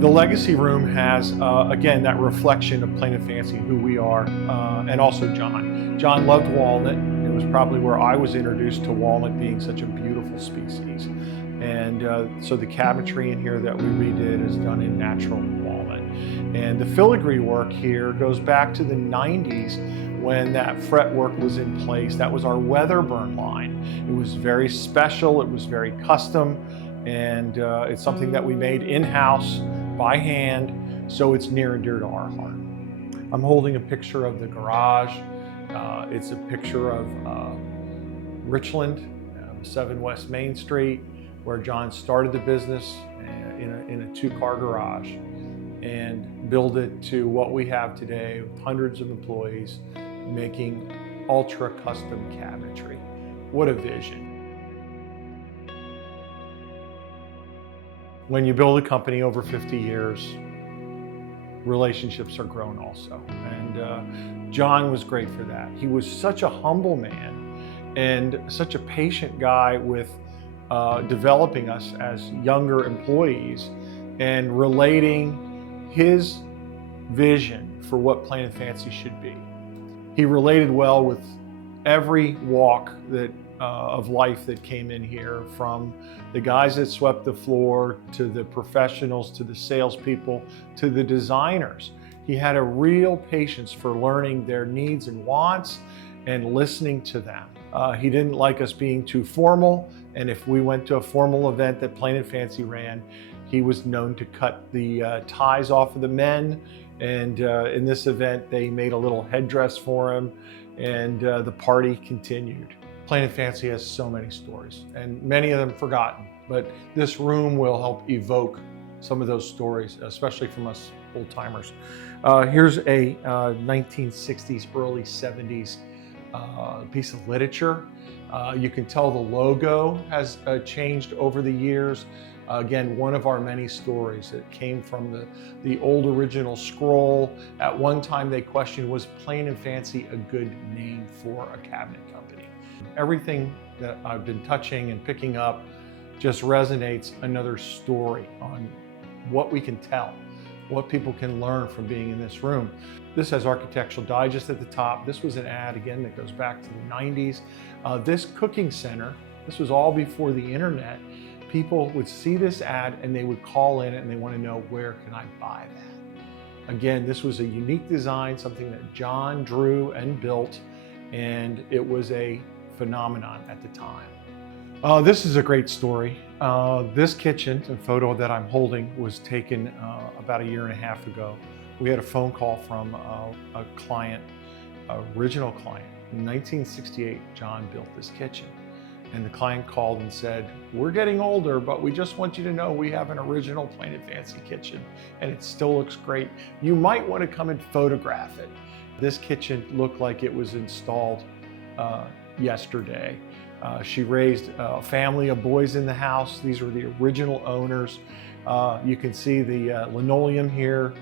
The Legacy Room has, again, that reflection of Plain and Fancy, who we are, and also John. John loved walnut. It was probably where I was introduced to walnut being such a beautiful species. And so the cabinetry in here that we redid is done in natural walnut. And the filigree work here goes back to the 90s when that fretwork was in place. That was our Weatherburn line. It was very special, it was very custom, and it's something that we made in-house by hand, so it's near and dear to our heart. I'm holding a picture of the garage. It's a picture of Richland, 7 West Main Street, where John started the business in a 2-car garage and built it to what we have today with hundreds of employees making ultra custom cabinetry. What a vision. When you build a company over 50 years, relationships are grown also. And John was great for that. He was such a humble man and such a patient guy with developing us as younger employees and relating his vision for what Plain and Fancy should be. He related well with every walk of life that came in here, from the guys that swept the floor to the professionals to the salespeople to the designers. He had a real patience for learning their needs and wants and listening to them. He didn't like us being too formal, and if we went to a formal event that Plain and Fancy ran, he was known to cut the ties off of the men. And in this event, they made a little headdress for him, and the party continued. Plain and Fancy has so many stories, and many of them forgotten, but this room will help evoke some of those stories, especially from us old timers. Here's a 1960s, early 70s piece of literature. You can tell the logo has changed over the years. Again, one of our many stories that came from the old original scroll. At one time they questioned, was Plain and Fancy a good name for a cabinet company? Everything that I've been touching and picking up just resonates another story on what we can tell, what people can learn from being in this room. This has Architectural Digest at the top. This was an ad, again, that goes back to the 90s. This cooking center, this was all before the internet. People would see this ad and they would call in and they want to know, where can I buy that? Again, this was a unique design, something that John drew and built, and it was a phenomenon at the time. This is a great story. This kitchen, the photo that I'm holding, was taken about 1.5 years ago. We had a phone call from a client, original client. In 1968, John built this kitchen. And the client called and said, we're getting older, but we just want you to know we have an original Plain and Fancy kitchen, and it still looks great. You might want to come and photograph it. This kitchen looked like it was installed yesterday. She raised a family of boys in the house. These were the original owners. You can see the linoleum here.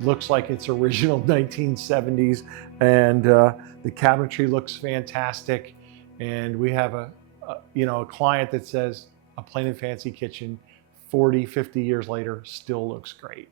Looks like it's original 1970s, and the cabinetry looks fantastic. And we have a client that says a Plain and Fancy kitchen 40, 50 years later still looks great.